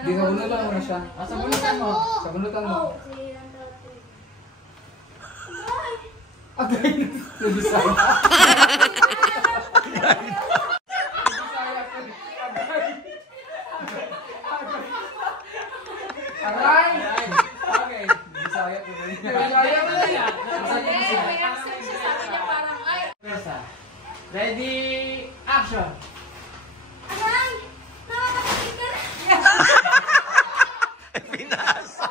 Di, sabunutan mo na siya. Sabunutan mo. Sabunutan mo. Agay na. Nabisaya. Aray! Okay. Bisaya ko ba niya? Bisaya ko na yan. Sabi niya parang ay. Ready, action! Aray! Nakakapit ka na. Pinasa!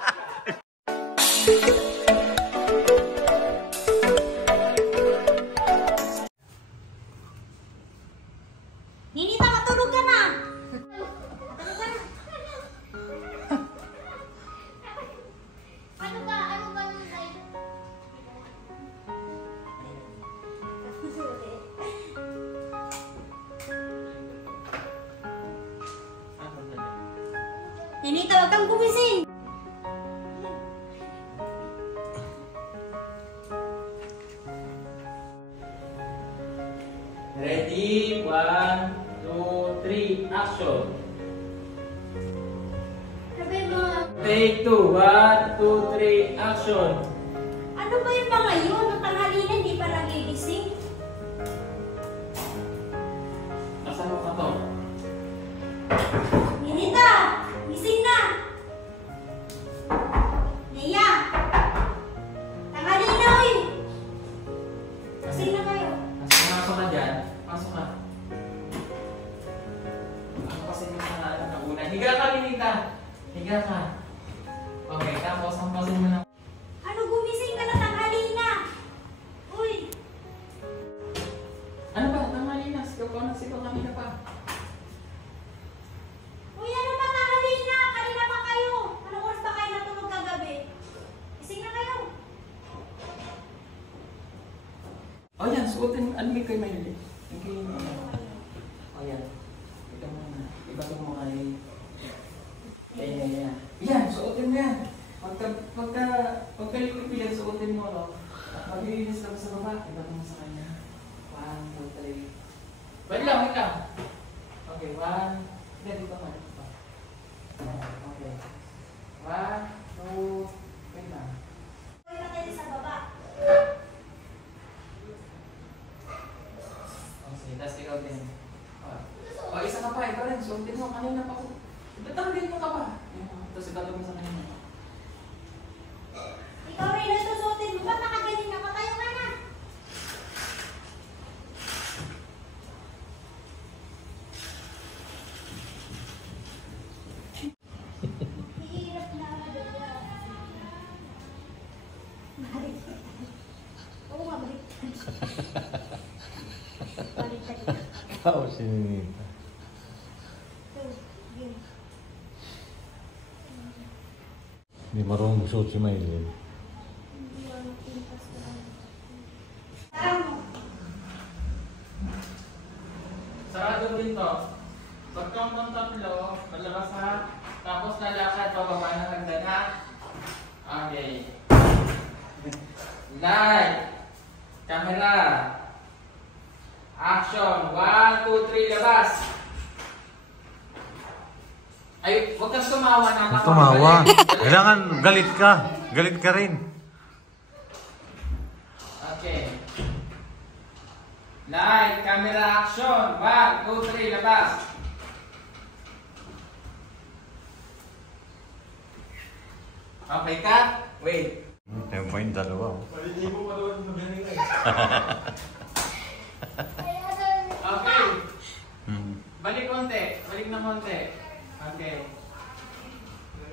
Ninita, matulog ka na! Ano ba nung live? Ninita, wag kang gumising! Ready, 1, 2, 3, action! Sabi mo, Take 2, 1, 2, 3, action! ano ba yung mga yun? Ang tanghalinan, hindi pa nagigising. Asan mo ka to? Ninita, gising na! Naya! Tanghali na, oy! Gising na kayo. Pasok ka dyan. Pasok ka. Pasok kasi mo sa una. Higa ka, Ninita. Higa ka. Okay, tapos hampasin mo na. Ano, gumising ka na, tanghali na! Uy! Ano ba? Tanghali na. Sigaw ka na. Sigaw kanina pa. Uy, ano ba tanghali na? Kanina pa kayo! Anong oras ba kayo natulog kagabi? Gising na kayo! O yan, suotin. Ano may kayo may o yan. Ito mo na. Ibato mo kay... Yan, suotin mo yan. Pagka-liquid yan, suotin mo, no? At mag-iinis lang sa baba. Ibato mo sa kanya. 1, 2, 3. Wait lang, wait lang. Okay, 1. Hindi, dito nga. Dito. Okay. 1, 2, wait lang. Uy, matali sa baba. Okay, tapos ikaw din. O, isa ka pa, ikaw rin. Suotin mo, kanina pa ko. Itatanggalin mo ka pa. Tapos ibato mo sa kanina. Ikaw rin, nasusutin mo. Ba't nakagaling ka? Patayo ka na! Hirap na talaga. Baliktad. Oo nga, baliktad. Baliktad. Kao si Ninita. Hindi marunong magsuot si Maylin. Sarado din to. Pagkang ng tatlo, malabas ha. Tapos lalakad, pababa ng hagdan ha. Okay. Light. Camera. Action. 1, 2, 3, labas. Ay, huwag kang tumawa na. Huwag tumawa. Kailangan galit ka. Galit ka rin. Okay. Light, camera, action. 1, 2, 3, labas. Okay, cut. Wait. Tayo ba yung dalawa? Okay. Balik konti. Balik na konti. Okay.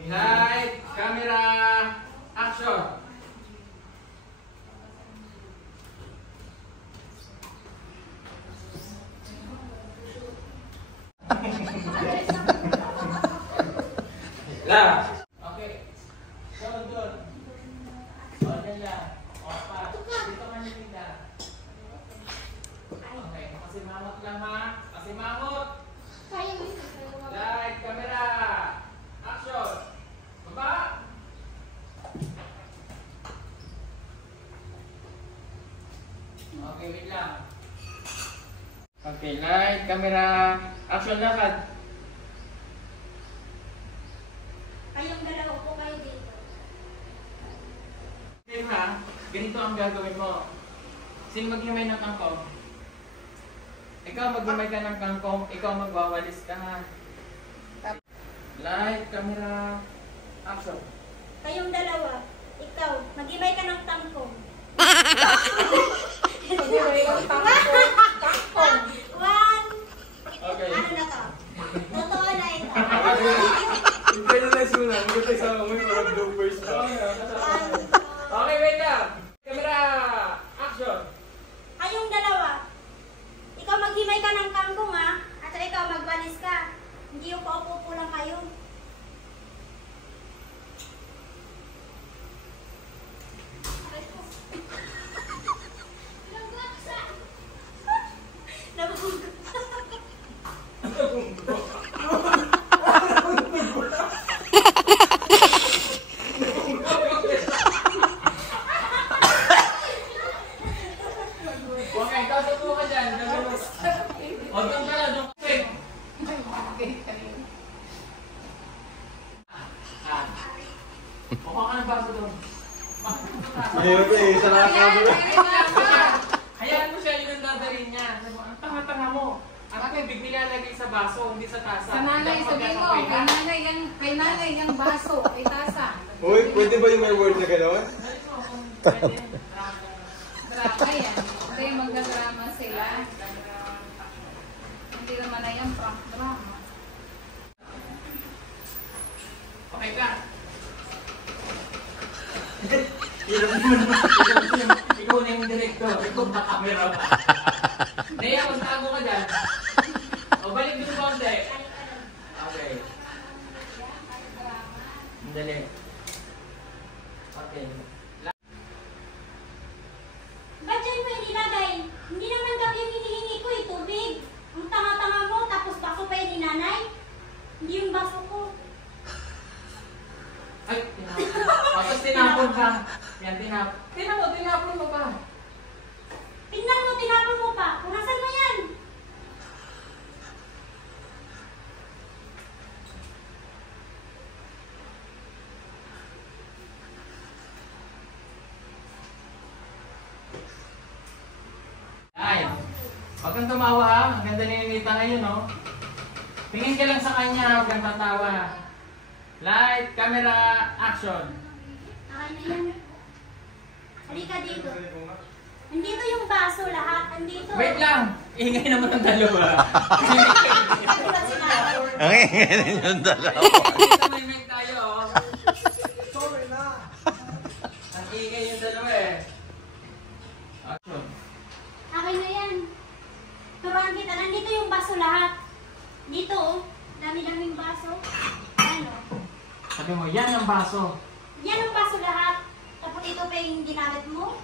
Light, camera, action. La. Okay. Doon. O, dyan lang. O, pa. Dito ka nilita. Okay. Pasimamot lang ha. Pasimamot. Light, camera. Action. Baba. Okay, wait lang. Okay, light, camera. Action, lakad. Kayong dalawa po kayo dito. Pero ha, ganito ang gagawin mo. Sino maghimay ng kangkong? Ikaw maghimay ka ng kangkong, ikaw magwawalis ka ha. Light, camera, action. Kayong dalawa. Ikaw, mag-ibay ka ng tangkong. One. Okay. Ano na to? Totoo na ito. Pwede na sila. Maganda sa amoy parang bloopers pa. Okay, wait lang. Camera, action. Kayong dalawa. Ikaw maghimay ka ng kangkong ha. At ikaw magbalis ka. Hindi yung paupo lang kayo. Nabunggo. Okay, tapos po ka dyan. O, doon ka na, doon ka. Mukha ka ng baso doon. Mahirap eh. Sarap ka mo. Hayaan mo siya, yun ang dadalhin niya. Ang tanga-tanga mo. Ang akin, bigla nilalagay sa baso, hindi sa tasa. Sa nanay, sabihin mo, kay nanay yung baso, kay tasa. Uy, pwede ba yung may word na gano'n? Drama yan. Hindi, magdadrama sila. Hindi naman na yan, prank drama. Okay ka. Ikaw na yung director, ikaw na camera. Naya, magtago ka dyan. O, balik doon konti. Okay. Dali. Okay. Ba't dyan mo inilagay? Hindi naman daw yung hinihingi ko tubig. Ang tanga-tanga mo, tapos baso pa yung ni nanay. Hindi yung baso ko. Ay, tinapon. Tapos tinapon ka. Yan, tinapon mo pa. Tingnan mo, tinapon mo pa. Kung nasan mo yan? Ay, huwag kang tumawa ha. Ang ganda ni Nita ngayon, no? Tingin ka lang sa kanya, huwag kang tatawa. Light, camera, action. Akin na yan. Halika dito. Nandito yung baso lahat. Nandito. Wait lang! Ingay naman ang dalawa. Ano ba sinabi? Ang ingay yung dalawa. Dito may mic tayo, oh. Sorry na. Ang ingay yung dalawa eh. Action. Akin na yan. Turuan kita. Nandito yung baso lahat. Dito, oh. Dami-daming baso. Ano? Sabi mo, yan ang baso. Yan ang baso lahat. Tapos ito pa yung ginamit mo.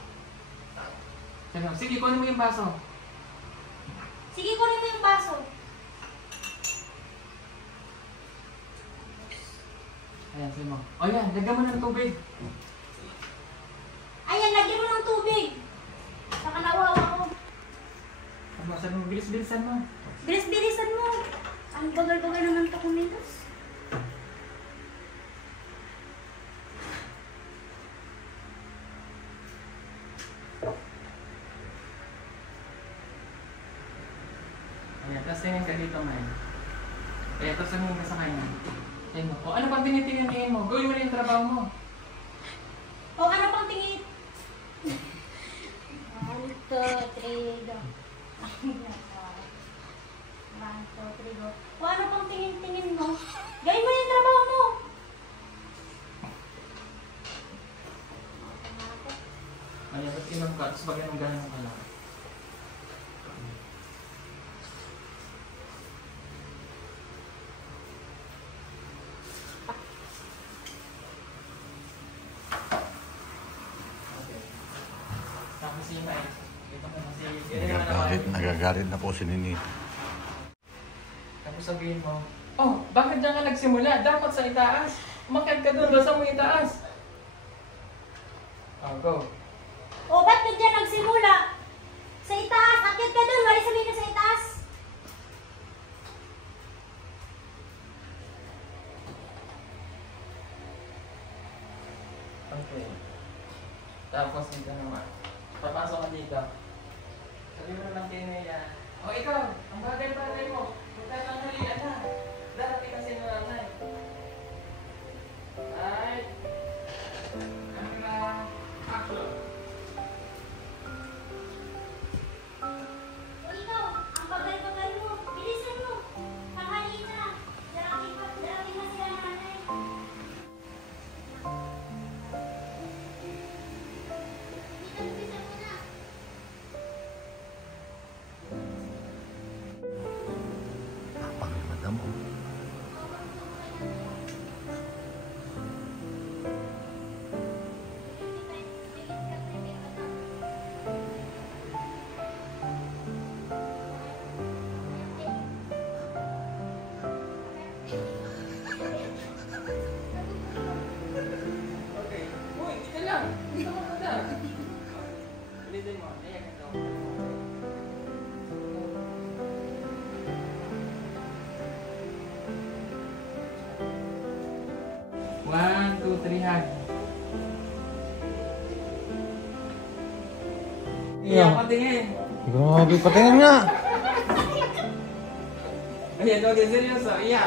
Sabi mo, sige, kunin mo yung baso. Sige, kunin mo yung baso. Ayan, sabi mo. O yan, lagyan mo ng tubig. Ayan, lagyan mo ng tubig. Baka nawawa ko. Sabi mo, bilis-bilisan mo. Bilis-bilisan mo. Ang bagal-bagal naman ito kumilos. Ayan, tapos tingin ka dito ngayon. Ayan, tapos tingin ka sa kanya. Ayan mo. O ano pang tinitingin mo? Gawin mo na yung trabaho mo. O ano pang tingin? 1, 2, 3, go. 1, 2, 3, go. O ano pang tingin-tingin mo? Gawin mo na yung trabaho mo. Ayan, tapos inom ka. Tapos ganun ka lang. Tapos yun ay, ito mo na si... Nagagalit na po si Nini. Tapos sabihin mo, oh, bakit dyan ka nagsimula? Dapat sa itaas. Umakyat ka doon, basta mo itaas. Oh, go. O ba't ka dyan nagsimula? Sa itaas. Akyat ka doon. Wala sabihin na sa itaas. Okay. Tapos dito naman. Papasok ka dito. Sabi mo naman kayo na yan. O ikaw, ang bagay-bagay mo. Huwag tayo lang halian na. Darating kasi na nanay. Right. Camera. Action. O ikaw, ang bagal-bagal mo. Bilisan mo. Tanghali na. Darating na sila nanay. Bilisan mo na. Panglimad mo. Okay. Uy, dito lang. Dito mo muna. Ulitin mo. Ayan, ito. One, two, three, hug. Iya, patingin. Grabe, patingin nga. Ayan, huwag yung seryoso. Iya.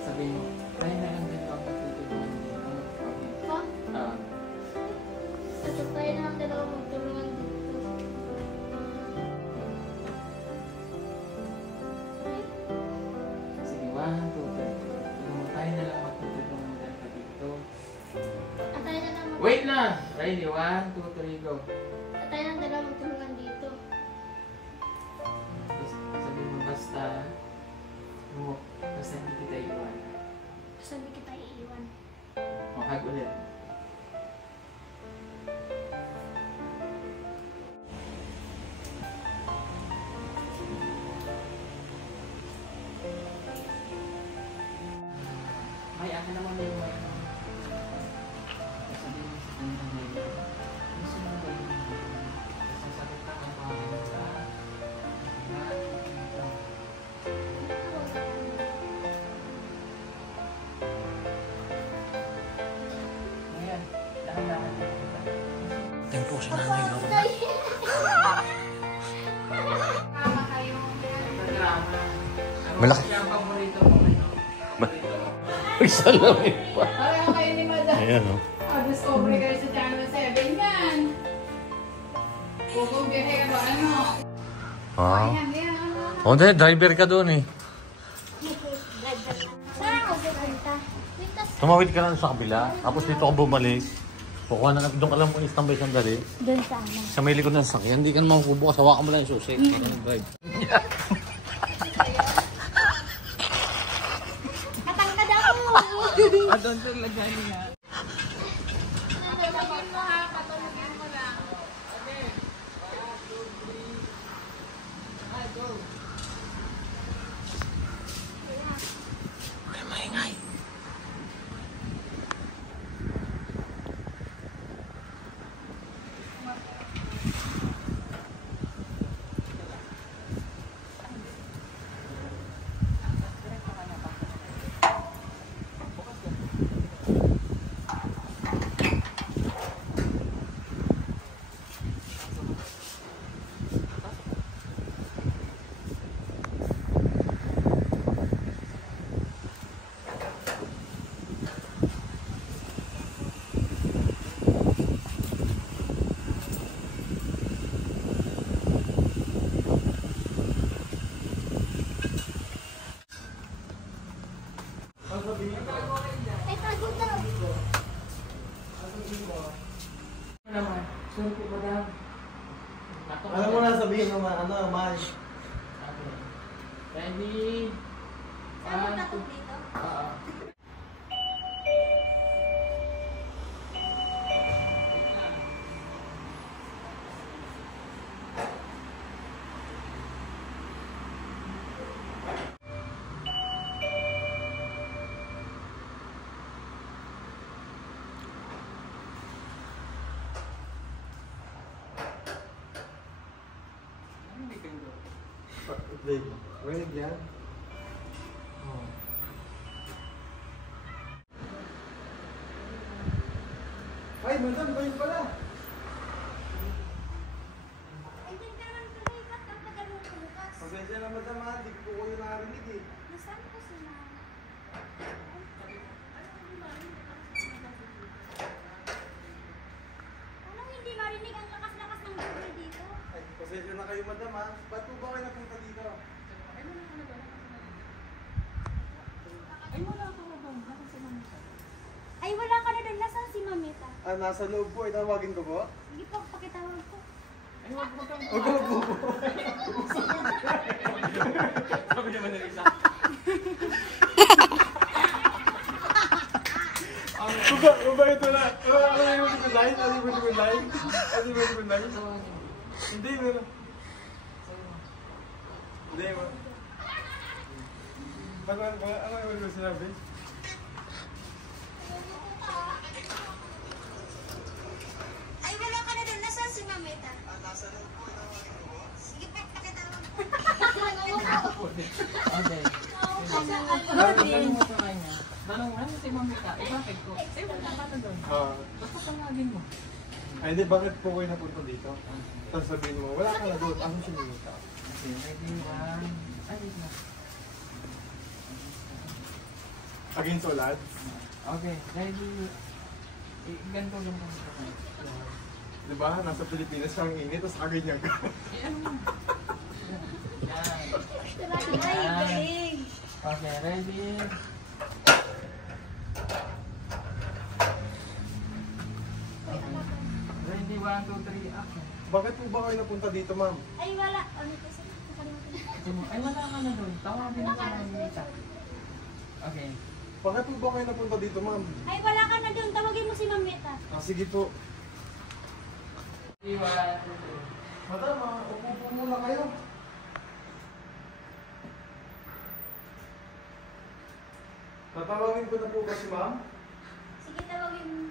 Sabi mo, tayo na lang dito ang matutulungan dito. Pa? Ah. Ito tayo na ang dalawa magtulungan dito. Sige, one, two, three. Tayo na lang matutulungan dito. At tayo na lang Wait lang! Ready? One, two, three, go. At tayo na ang dalawa magtulungan dito. Sabi mo, basta hindi kita iwan. Sabi kita iiwan. O, hug ulit. May akin naman na yung mic. Sabi mo sa kanya na yun. Gusto mo ba yun? Sasagot ka ang pangalan sa Ngayon, dahan-dahan. Tempo si nanay. No? Kama kayo. Drama. Malaki. Ang paborito mo ano? Uy, salamin pa. Pareho kayo ni Madam. Ayan, oh. Discovery kayo sa Channel 7 yan. Pupubiyahe ka ba ano? Wow. Ayan, yan. O, hindi, driver ka doon eh. Saan ako pupunta? Wintas. Tumawid ka lang sa kabila, tapos dito ka bumalik. Kukuha na doon ka lang mo istambay sandali. Doon sa ano? Sa may likod ng sasakyan, hindi ka naman kubukas. Hawakan mo lang yung susi. Para mag-drive. Katangkad ako! Doon sir, lagyan niya. Patulogin mo ha, patulogin mo lang. Okay, maingay. Ay, tago daw. Ano naman? Sorry po, madam. Alam mo na sabihin naman, ano, Marge. Okay. Ready? Saan One, magkatog two. dito? Oo. Rinig yan. Oh. madam, kayo pala. Ay, hindi ka naman tuloy. Ba't ang tagal mo bumukas? Pasensya na madam ha, di ko kayo narinig eh. Nasaan ko si Ma'am? Anong hindi marinig ang lakas-lakas ng bubble dito? Ay, pasensya na kayo madam ha. Ba't po ba kayo napunta dito? Ay, wala ka na doon. Nasaan si Mamita? Ah, nasa loob po, itawagin ko po. Sige po, pakitawag ko. Huwag po. Sabi naman ng isa. Baba ito na. Ano yung likod line? Ano yung likod line? Ano yung likod line? Hindi mo. Hindi mo. Ano yung sinabi? Ay, wala ka na doon. Nasaan si Mamita? Nasa loob po, itawagin ko po. Sige po, pakitawag ko. Okay. Tanong mo sa kanya. Tanong mo si Mamita. Eh, bakit ko? Eh, wala ka na doon. Basta tawagin mo. Ay, hindi, bakit po kayo napunta dito? Tapos sabihin mo, wala ka na doon. Ako si Mimita. Okay, ready, one. Ay, wait na. Against all odds. Okay, ready. Ganito. Diba? Nasa Pilipinas siya ang init, tapos aganyan ka. Eh, ano mo? Yan. Ay, galing. Okay, ready. Ready, 1, 2, 3, action. Bakit po ba kayo napunta dito, ma'am? Ay, wala. Ano kasi? Nakalimutan ko. Kasi mo, ay wala ka na doon. Tawagin mo sa Mamita. Okay. Bakit po ba kayo napunta dito, ma'am? Ay, wala ka na doon. Tawagin mo si Mamita. Ah, sige po. 3, 1, 2, 3. Madam, upo po muna kayo. Tatawagin ko na po ba si ma'am? Sige, tawagin mo.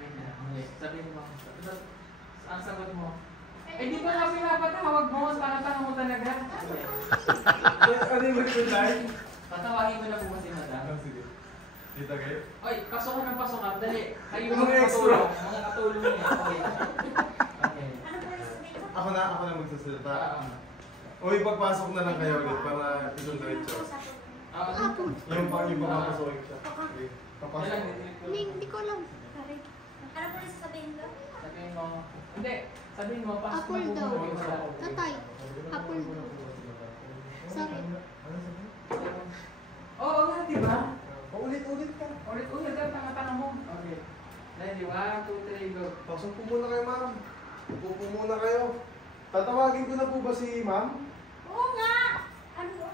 Wait na. Okay, sabihin mo. Ang sagot mo. Eh, di ba kasi napatawag mo? Tanong mo talaga. Okay. Ano yung likod line? Tatawagin mo na po si Madam. Ah, sige. Dito kayo? Oy, pasok ka ng pasok ka. Dali. Kayo Mga mga extra. katulong. Mga katulong niya. Okay. Okay. Ano po yung sabihin ko? Ako na magsasalita. Ah, O ipagpasok na lang kayo ulit para itong diretso. Yung papapasukin siya. Okay. Papasok. Hindi ko alam. Ano po yung sasabihin ko? Sabihin mo. Hindi. Sabihin mo, pasok Apple na daw. po mo siya. Tatay. Apple daw. Sorry. Oo nga, di ba? Ulit-ulit ka. Ulit-ulit ka, tanga-tanga mo. Okay. Ready, 1, 2, 3, go. Pasok po muna kayo, ma'am. Upo po muna kayo. Tatawagin ko na po ba si ma'am? Oo nga! Ano?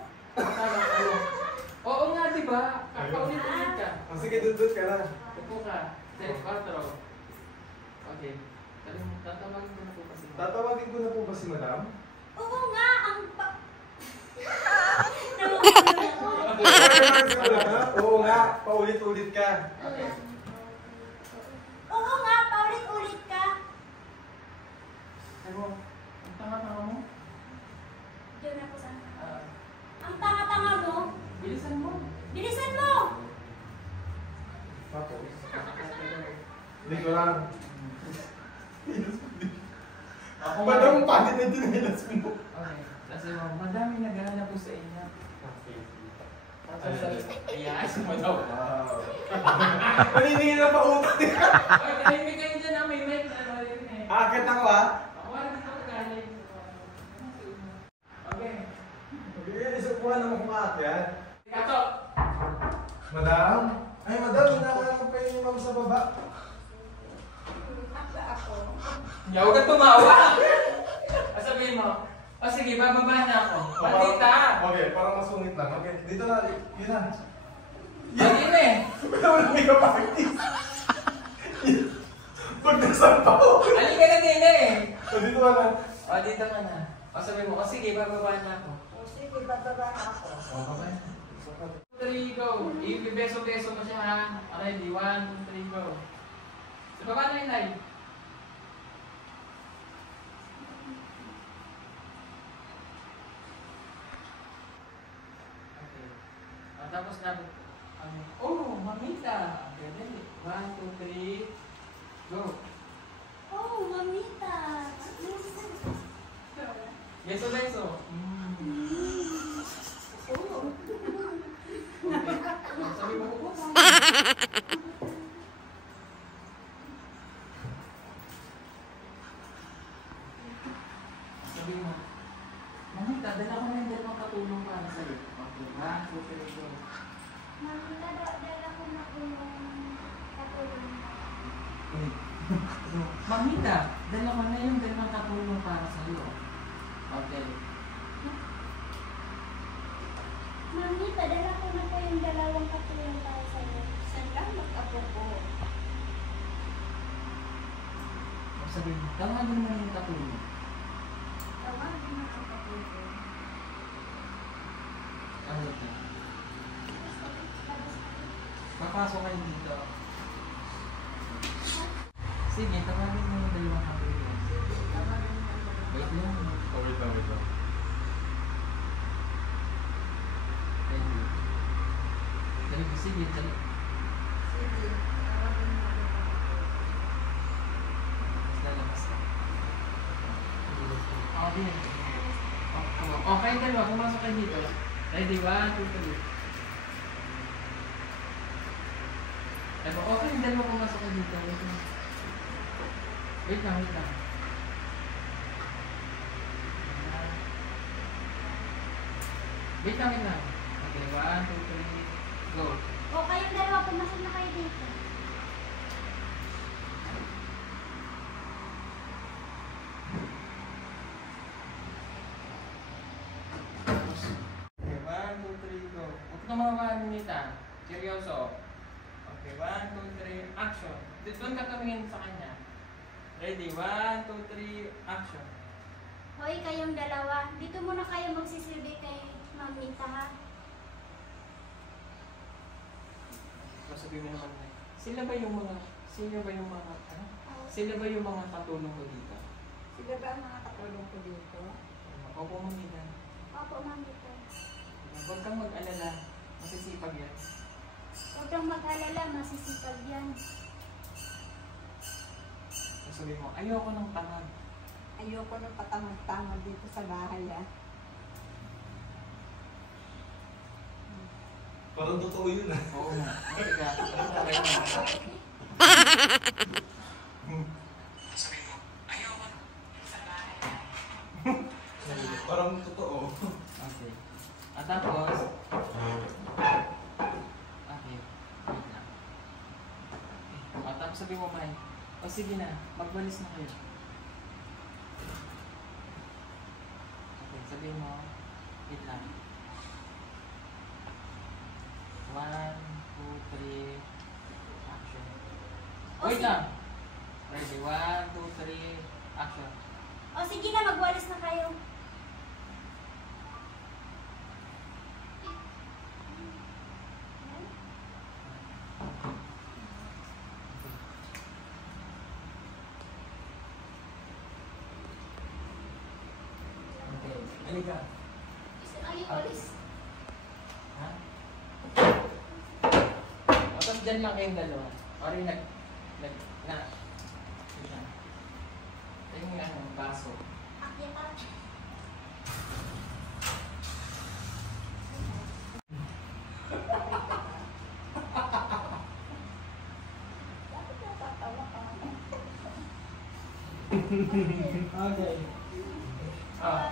Oo nga, di ba? Kakaulit-ulit ka. Ah, sige, dudut ka na. Upo ka. 3, 4. Okay. Tatawagin ko na po kasi. Tatawagin ko na po ba si madam? Oo nga! Ang pa... Oo nga, paulit-ulit ka. Okay. Oo nga! Paulit-ulit ka! Ano? Ang tanga-tanga mo? Diyan na po sana. Ah, Ang tanga-tanga mo! bilisan mo. Bilisan mo! Tapos? Hindi ko lang. Ako Ba't ang pangit na tinilas mo? Okay. Kasi madami naghahanap po sa inyo. Ayan, sumadaw. Wow. Paniningin na pa utak niya. Ay, tahimik kayo dyan na may mic na rin eh. Akit ako ha? Ako wala dito ko galing. Okay. Bigyan, isang buwan naman kung aakyat. Kato! Madam? Ay, madam, hinahanap kayo ni ma'am sa baba. Hindi ako ka tumawa! Sabihin mo, o sige, bababa na ako. Patita! Okay, parang masungit lang. Okay, dito na, yun na. Hindi na eh. Wala may kapaktis. Pag nasampaw. Halika na din eh. O, dito ka na. O, dito ka na. O sabihin mo, o sige, bababa na ako. O, babay. 3, go. I-beso-beso mo siya ha. Ready, 1, 2, 3, go. Sa baba na yun, Nay. Okay. Tapos na. Oh, mamita. Okay, dali. 1, 2, 3. Go. Oh, mamita. Beso. Oh. Sabi mo po. Sabi mo. Mamita, dala ko na yung dalawang katulong para sa'yo. Okay, 1, 2, 3, go. Mamita, dala ko na po yung katulong. Mamita, dala ko na yung dalawang katulong para sa'yo. Okay. Mamita, dala ko na po yung dalawang katulong para sa'yo. Salamat ako po. Sabi mo, tawagin mo yung katulong. Tawagin mo ang kapatid. Ano ito? Papasok kayo dito. Sige, tawagin mo yung dalawang katulong. Tawagin mo ang kapatid. Wait lang. Oh, wait lang. Thank you. Dali, sige, dali. Sige, tawagin mo ang kapatid. Lalabas na. Okay. Okay, dalawa. Pumasok kayo dito. Ready? 1, 2, 3. Okay, dalawa. Pumasok kayo dito. Wait lang. Wait lang. Okay, 1, 2, 3. Go. O, kayong dalawa, pumasok na kayo dito. Okay, 1, 2, 3, go. Huwag ka mga nita. Seryoso. Okay, 1, 2, 3, action. Doon ka tumingin sa kanya. Ready? 1, 2, 3, action. Hoy, kayong dalawa, dito muna kayo magsisilbi kay Mamita, ha? Masabi mo naman na, sila ba yung mga katulong ko dito? Sila ba ang mga katulong ko dito? Opo, Mamita. Opo, Mamita. Huwag kang mag-alala. Masisipag yan. Huwag kang mag-alala, masisipag yan. Masabi mo, ayoko ng tamad. Ayoko ng patamad-tamad dito sa bahay, ah. Parang totoo yun ah. Oo nga. Teka, Parang totoo. okay. At tapos, okay. Wait lang. At tapos sabi mo, May, o sige na, magwalis na kayo. Okay, sabi mo, wait lang. 1, 2, 3, action. Wait lang! Ready, 1, 2, 3, action. O, sige na, magwalis na kayo. Okay, halika. Ay, walis. Ha? Tapos dyan lang kayong dalawa. Or yung wait lang. Yung baso. Akyat ka. Okay.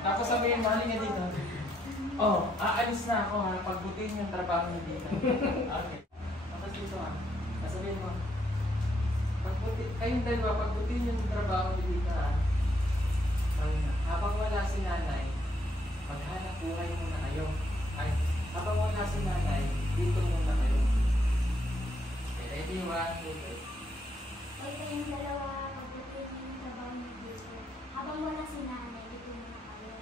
Tapos sabihin mo, halika dito. Oh, aalis na ako ha. Pagbutin yung trabaho niyo dito. Okay. Tapos dito ha. Sabihin mo, kayong dalawa, pagbutin yung trabaho niyo dito ha. Habang wala si nanay, maghanap buhay muna kayo. Ay, habang wala si nanay, dito muna kayo. Okay, ready? 1, 2, 3. Hoy, kayong dalawa, mabuti yung trabaho niyo dito. Habang wala si nanay, dito muna kayo.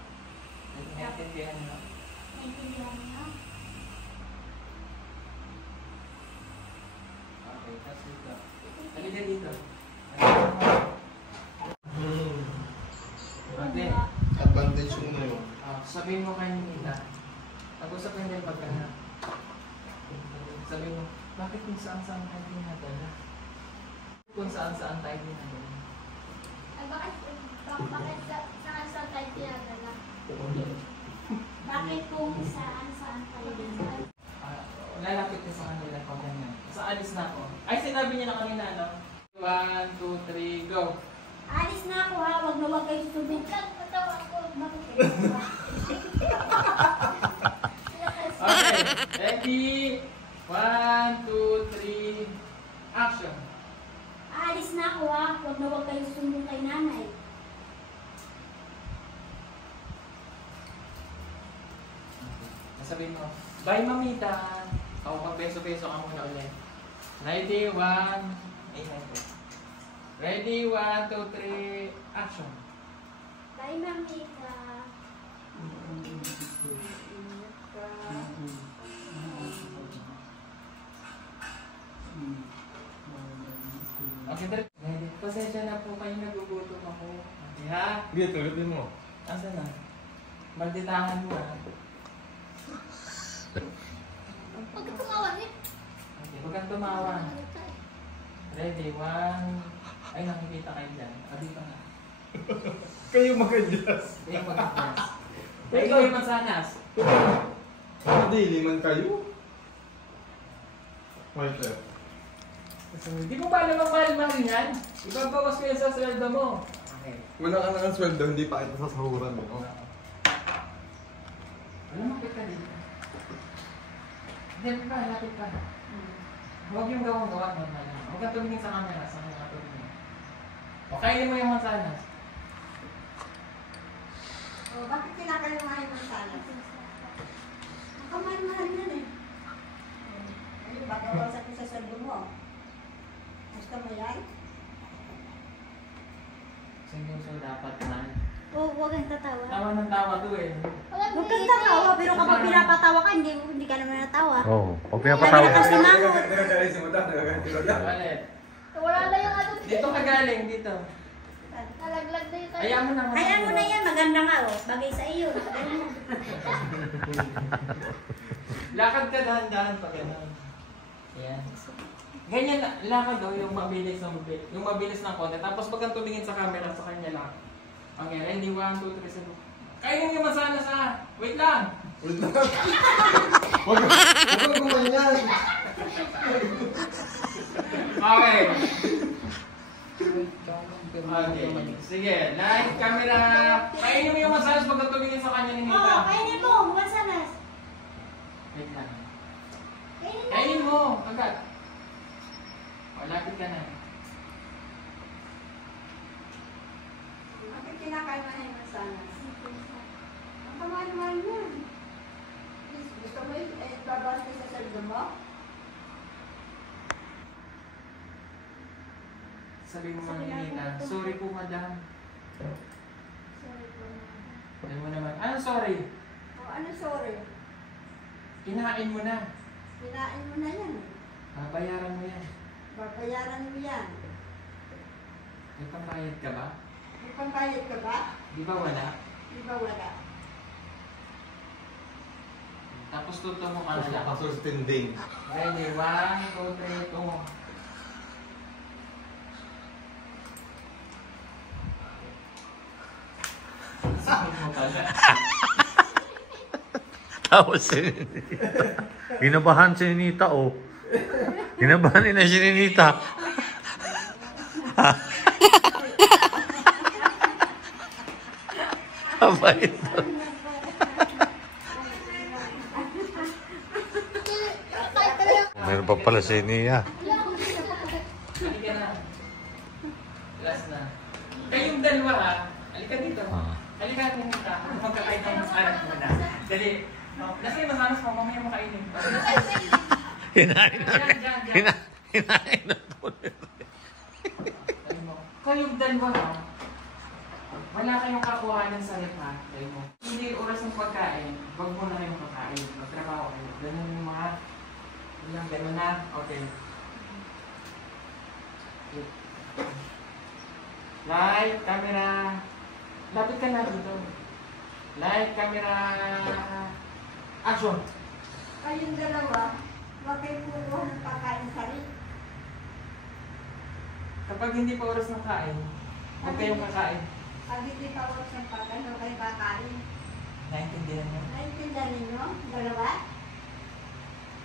Naintindihan nyo? Naintindihan niyo? Okay, tapos dito. Halika dito. Okay. Advantage mo na yun. Sabihin mo kay Nita. Nag-usap lang din magkana. Sabi mo, bakit kung saan-saan tayo dinadala? Kung saan-saan tayo dinadala? Ay, bakit saan tayo tinadala? Bakit kung saan tayo din? Lalapit ka sa kanila pag ganyan. Sa alis na ako. Ay, sinabi niya na kanina, no? 1, 2, 3, go! Alis na ako ha, wag na wag kayo tubig. Patawa ko, bakit kayo tawa? Okay, ready? 1, 2, 3, action! Alis na ako ha, wag na wag kayo sumbong kay nanay. Sabihin mo, bye mamita! Ako pag-beso-beso ka muna ulit. Ready, 1, ready, 1, 2, 3, action! Bye, Mamita. Okay, ready. Pasensya na po kayo, nagugutom ako. Okay ha? Sige, tuloy mo. Asa na? Malditahan mo ha? Huwag ka tumawa eh. Okay, huwag kang tumawa. Ready, 1. Ay, nakikita kayo dyan. Dito nga. Kayo mag-adjust. Kayo mag-adjust. Kayo yung mansanas. Hindi, liman kayo. My chef. Di mo ba namang mahal-mahal yan? Ibabawas ko yan sa sweldo mo. Okay. Wala ka na ng sweldo, hindi pa ito sa sahuran mo. Alam mo, kita dito. Hindi pa, lapit pa. Huwag yung gawang-gawa normal lang. Huwag kang tumingin sa camera, sa mga tumingin. O, kainin mo yung mansanas. Oh, bakit kinakain mo kayo ng salas? Nakamahal-mahal yan eh. Ay, baka wasak ko sa sweldo mo. Gusto mo yan? Seryoso dapat na. Huwag kang tatawa. Tawa ng tawa to eh. Huwag kang tatawa, pero kapag pinapatawa ka, hindi ka naman natawa. Oo. Pag Lagi pinapatawa na kasi mangot. Nagkakain si Muda, nagkakain si Muda. Ulit. Wala na yung ano. Dito ka galing, dito. Nalaglag na yung tayo. Hayaan mo na. Hayaan mo na yan, maganda nga oh. Bagay sa iyo. Lakad ka dahan-dahan pag gano'n. Ayan. Ganyan, lakad daw yung mabilis ng konti. Tapos wag kang tumingin sa camera, sa kanya lang. Okay, ready? 1, 2, 3, 7. Kainin yung mansanas ha! Wait lang! Wait lang. Huwag gumanyan. Okay. Okay. Sige, light, camera. Kainin mo yung mansanas pag kang tumingin sa kanya ni Oo, Nita. kainin mo. Mansanas. Wait lang. Kainin mo. Kainin mo! Agad. Malapit ka na. Bakit kinakain mo na yung mansanas? Ang kamahal-mahal yan. Gusto mo yung babawas ko sa sweldo mo? Sabi mo Nita, sorry po madam. Sorry po. Sabi mo naman, ano sorry? Oh, ano sorry? Kinain mo na. Kinain mo na yan. Babayaran mo yan. Babayaran mo yan. May pambayad ka ba? May pambayad ka ba? Di ba wala? Di ba wala? Tapos tutungo ka na Tapos lang. nakasuspending. Ready, 1, 2, 3, tungo. Sabi mo pala. Tapos si Ninita. Ginabahan si Ninita, oh. Ginabahan ni na si Ninita. Abay ito. Meron pa pala si Nia. Halika na. Last na. Kayong dalawa ha. Halika dito. Halika Nita. Magkakain ng anak mo na. Dali. Nasa yung masanas mo, mamaya makainin. Hinain na. Diyan, diyan. Hinain na po. Kayong dalawa ha. Wala kayong kakuhanan sa rep ha. Kayo mo. Hindi oras ng pagkain. Wag mo na kayong kakain. Magtrabaho kayo. Ganun yung mga... Ganun na. Okay. Light, camera. Lapit ka na dito. Light, camera. Action. Kayong dalawa, Huwag kayo pukuha ng pagkain sa rin. Kapag hindi pa oras ng kain, huwag kayong kakain. Pag hindi pa oras ng pagkain, huwag kayo kakain. Naintindihan niyo? Naintindihan ninyo? Dalawa?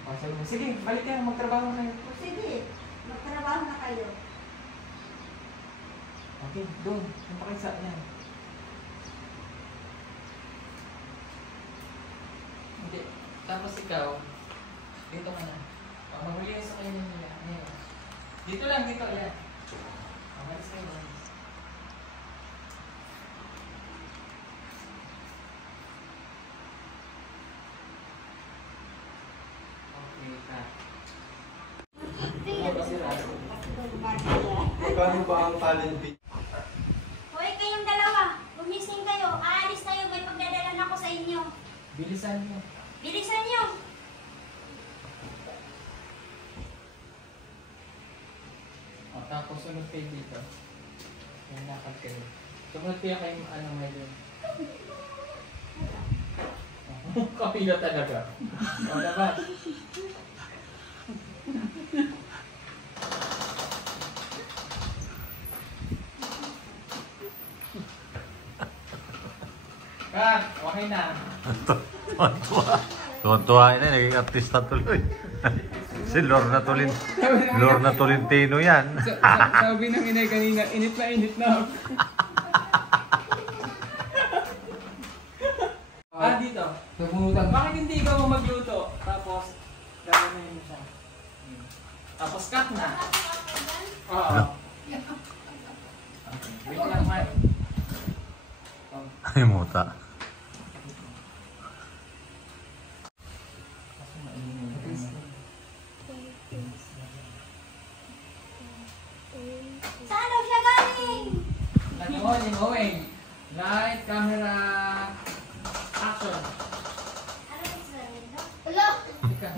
O, sabi mo, sige, balik kayo, magtrabaho na yun. O sige, magtrabaho na kayo. Okay, doon. Punta kayo sa yan. Hindi. Tapos ikaw, dito ka na. Maghuli ka sa kayo nila. Ayan. Dito lang, dito. Ayan. Malis kayo. Malis. Okay, ka. Magkano ba ang talent fee? Hoy, kayong dalawa, gumising kayo. Aalis tayo, may pagdadalan ako sa inyo. Bilisan niyo. Bilisan niyo. O, tapos sunod kayo dito. Yung lakad kayo. Sumunod kayo kayo, medyo. Kapila talaga. O, diba? Kat, okay na. Tuwan-tuwa na, naging artista tuloy. Si Lorna Tolentino yan. Sabi ng inay kanina, init na. Dito. Tumutan. Bakit hindi ikaw magluto? Tapos, gagawin mo siya. Tapos cut na. Oo. Okay. Wait lang, Mike. Ay, muta. Saan daw siya galing? Lingoy. Light, camera, action. Ano yung sabi no? Wala. Ika.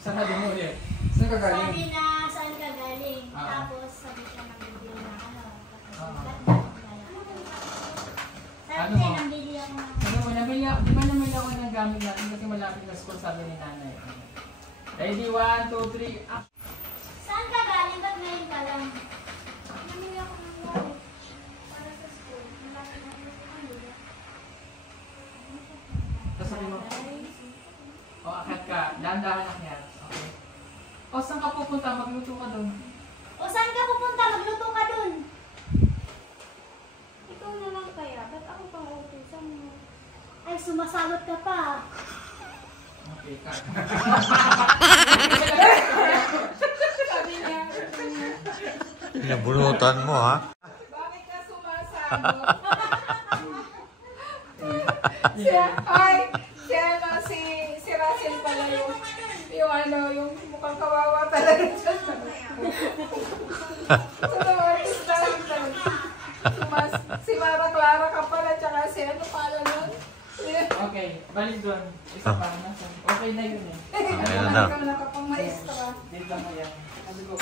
Sarado mo ulit. Saan ka galing? Sabi na saan ka galing. Ah. Tapos sabi siya ng video na ano. Ano Sabi mo? niya, nambili ako ng... Ano mo, di ba namili ako ng gamit natin kasi malapit na school, sabi ni nanay. Ready, 1, 2, 3, action. Saan ka galing? Ba't ngayon ka lang? Nambili ako ng wallet. Para sa school. Malapit na ako sa kanila. Tapos sabi mo, o akit ka, dahan-dahan lang yan. Okay. O saan ka pupunta? Magluto ka doon. O saan ka pupunta? Magluto ka dun. Ikaw na lang kaya. Ba't ako pang utusan mo? Ay, sumasagot ka pa. Okay, ka. Sabi niya, Pinabunutan mo, ha? bakit ka sumasagot? Si Russell pala yung mukhang kawawa talaga siya. Si Mara Clara ka pala, tsaka si ano pala nun? Okay, balik doon. Isa pa, nasan? Okay na yun eh. Ayan na. Ikaw nakapang-maestra. Dito lang mo yan. Sabi ko,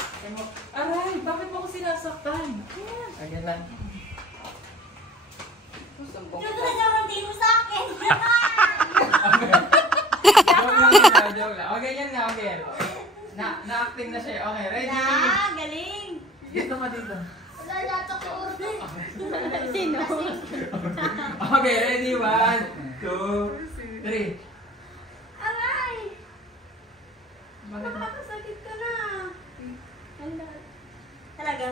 aray, bakit mo ko sinasaktan? Ayan lang. Tutunan daw ng tino sa akin. Joke lang. Okay, yan nga, okay. Na-acting na siya. Okay, ready? Na, galing. Dito ka dito. Wala yata ko. Sino? Okay, ready? 1, 2, 3. Aray! Bakit? Nakakasakit ka na. Talaga?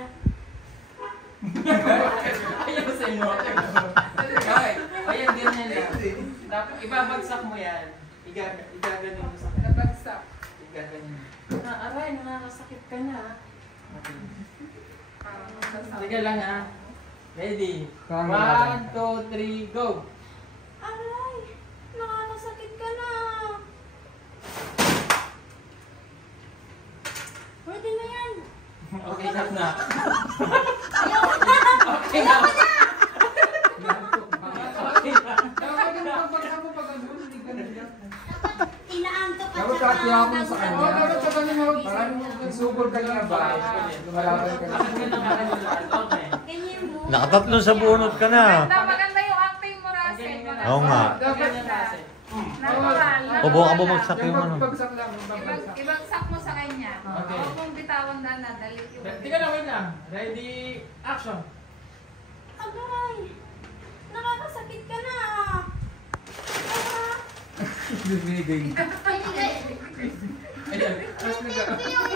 Ayaw sa inyo. Okay. Ayan, ganyan lang. Tapos, ibabagsak mo yan. Igaganin mo sa kanya. Nabagsak. Igaganin mo. Aray, nakakasakit ka na. Okay. Sige lang ha. Ready? 1, 2, 3, go! Aray! Nakakasakit ka na. Pwede na yan. Okay, cut na. Ayaw. Okay na. Dapat inaantok ka Dapat tsaka katiyaw mo sa bago kanya. ka- Dapat sa kanya nagsugol ka na ba? Lumalaban ka na. Okay. Ganyan mo. Nakatatlo sa bunot ka na. Maganda yung acting mo, Russell. Ganyan na. Oo nga. Dapat Ganyan na. Natural. Obo, abo magsak yung ano. Bagsak lang. Bagsak. Ibagsak mo sa kanya. Okay. Huwag mong bitawan na dali yung... Tika na, wait lang. Ready, action. Agay! Nakakasakit ka na! Bibigay. Pinigay. Ayan. Tapos Ito nag- yung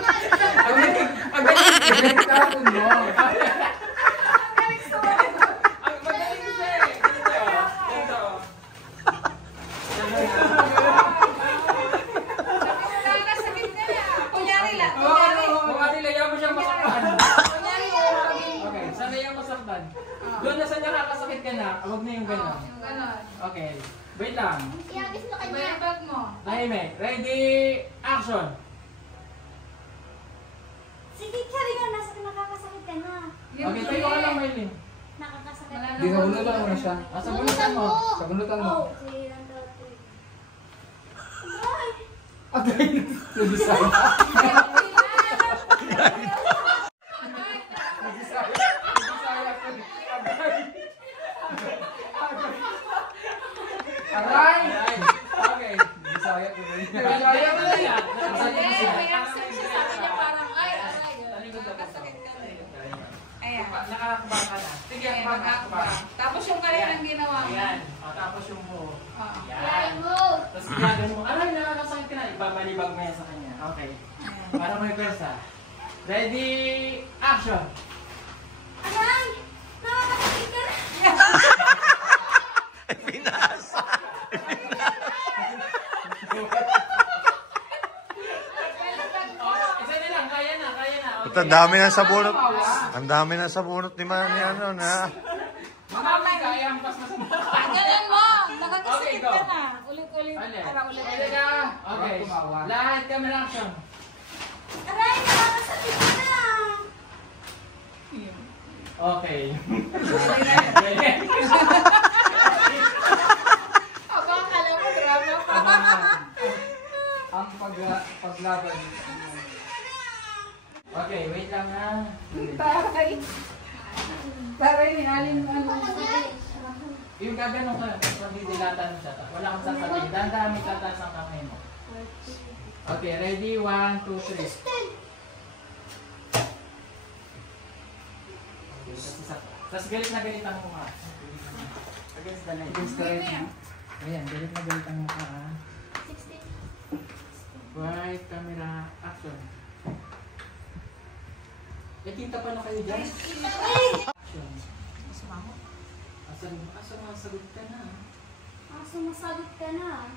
Ang galing. Tapon mo. Ang magaling siya eh. Ganito. Nakakasakit ka na. Kunyari lang. Oo, Kunyari. kung ate laya mo siyang masaktan. Kunyari. Okay, sanay ang masaktan. Doon na sa nakakasakit ka na, huwag na yung gano'n. Yung ganon. Okay, wait lang. Iagis na kanya. Bayabag mo. Tahimik. Ready, action. Sige, Cherry nga, nakakasakit ka na. Okay, tayo ka lang, Maylin. Nakakasakit Wala ka na. Di sa bunutan mo na siya. Sa bulutan mo. Sa bunutan mo. Oh, sige lang daw ito. Agay! Agay. Nabisaya. Aray! Okay. Bisaya ko rin. Kaya mo na yan. Eh, may accent siya sa kanya parang, ay, aray. Nakakasakit ka na. Ayan. Nakakabang ka na. Sige, Ayan, akbang, nakakabang. akbang. Tapos yung kaninang ginawa mo. Ayan. O, tapos yung buo. Oo. Yan. Try mo. Tapos ginagano mo, aray, nakakasakit ka na. Ibabalibag mo yan sa kanya. Okay. Para may persa. Ready, action! Agay! Nakakasakit ka na! Pinasa. Isa na lang, kaya na, kaya na. At ang dami na sa bunot. Ang dami na sa bunot ni ano na. Makapay ka, iampas na sa mukha. Ganun mo. Okay, Nakakasakit go. ka na. Ulit-ulit. Ulit. Para ulit. Ready ka? Okay. Lahat camera action. Aray! Nakakasakit ka na! Okay. Aba, akala mo drama pa. Ang paglaban. Okay, wait lang ha. Taray. Taray, ninalin mo ano. Yung gaganon ka, pag didilatan mo siya, wala kang sasabihin. Dahan-dahan may tataas ang kamay mo. Okay, ready? 1, 2, 3. Tapos galit na galit ang mukha. Against the light. Against the light. Ayan, galit na galit ang mukha. 16. Right, camera, action. Nakita pa na kayo dyan? Action. Asa masagot ka na? Sumasagot ka na.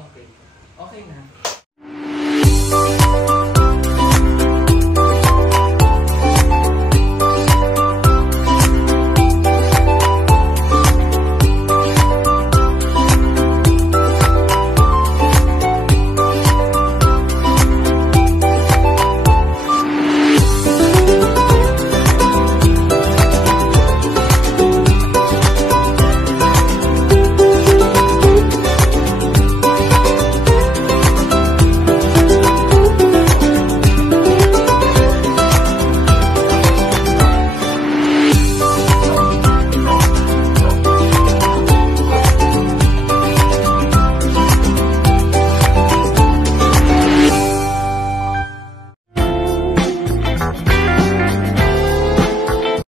Okay. Okay na.